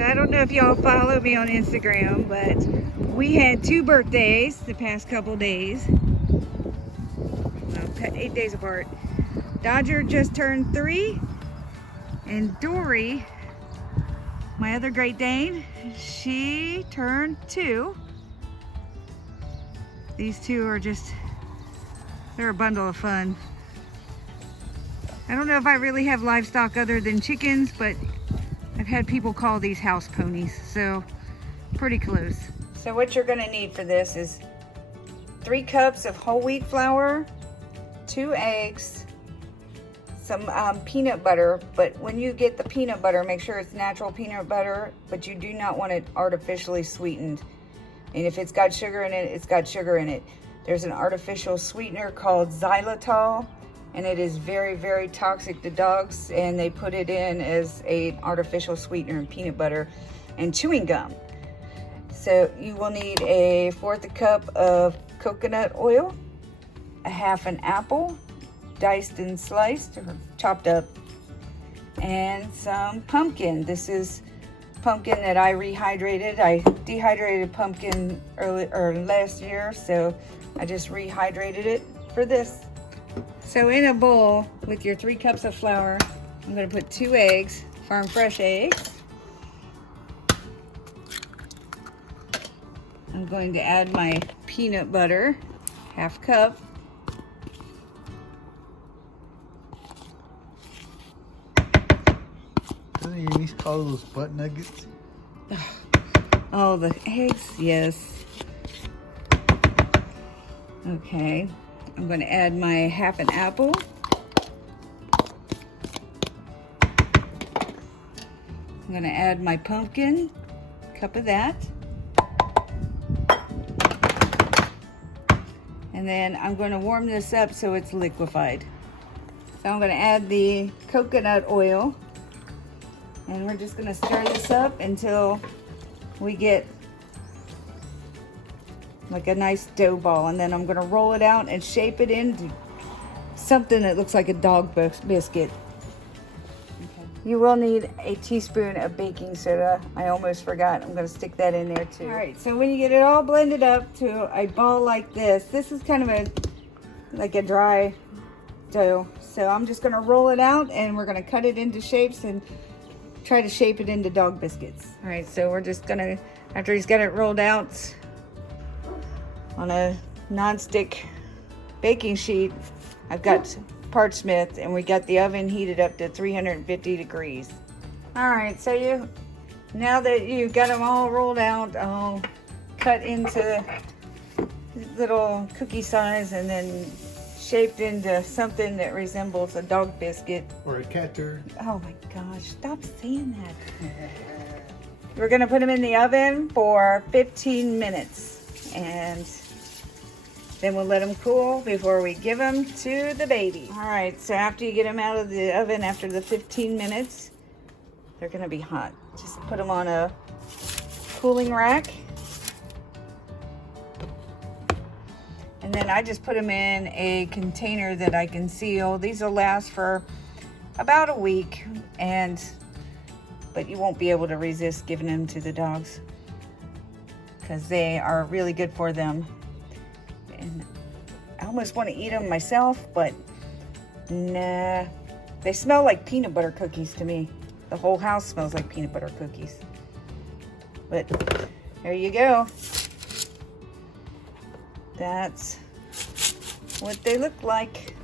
So I don't know if y'all follow me on Instagram, but we had 2 birthdays the past couple days. Well, 8 days apart. Dodger just turned 3, and Dory, my other Great Dane, she turned 2. These two are just, they're a bundle of fun. I don't know if I really have livestock other than chickens, but I've had people call these house ponies, so pretty close. So what you're gonna need for this is 3 cups of whole wheat flour, 2 eggs, some peanut butter, but when you get the peanut butter, make sure it's natural peanut butter, but you do not want it artificially sweetened. And if it's got sugar in it, it's got sugar in it. There's an artificial sweetener called Xylitol, and it is very, very toxic to dogs, and they put it in as an artificial sweetener in peanut butter and chewing gum. So you will need 1/4 cup of coconut oil, 1/2 an apple, diced and sliced or chopped up, and some pumpkin. This is pumpkin that I rehydrated. I dehydrated pumpkin last year, so I just rehydrated it for this. So in a bowl with your 3 cups of flour, I'm going to put 2 eggs, farm fresh eggs. I'm going to add my peanut butter, 1/2 cup. Doesn't your niece call those butt nuggets? Oh, the eggs, yes. Okay, I'm going to add my 1/2 an apple. I'm going to add my pumpkin, cup of that. And then I'm going to warm this up so it's liquefied. So I'm going to add the coconut oil. And we're just going to stir this up until we get like a nice dough ball. And then I'm going to roll it out and shape it into something that looks like a dog biscuit. Okay. You will need a teaspoon of baking soda. I almost forgot. I'm going to stick that in there too. All right, so when you get it all blended up to a ball like this is kind of like a dry dough. So I'm just going to roll it out, and we're going to cut it into shapes and try to shape it into dog biscuits. All right, so we're just gonna, after he's got it rolled out on a non-stick baking sheet, I've got parchment, and we got the oven heated up to 350 degrees. All right, so now that you've got them all rolled out, all cut into little cookie size and then shaped into something that resembles a dog biscuit. Or a cat turd. Oh my gosh, stop saying that. We're gonna put them in the oven for 15 minutes, and then we'll let them cool before we give them to the baby. All right, so after you get them out of the oven after the 15 minutes, they're gonna be hot. Just put them on a cooling rack. And then I just put them in a container that I can seal. These will last for about a week, but you won't be able to resist giving them to the dogs because they are really good for them. And I almost want to eat them myself, but nah. They smell like peanut butter cookies to me. The whole house smells like peanut butter cookies. But there you go. That's what they look like.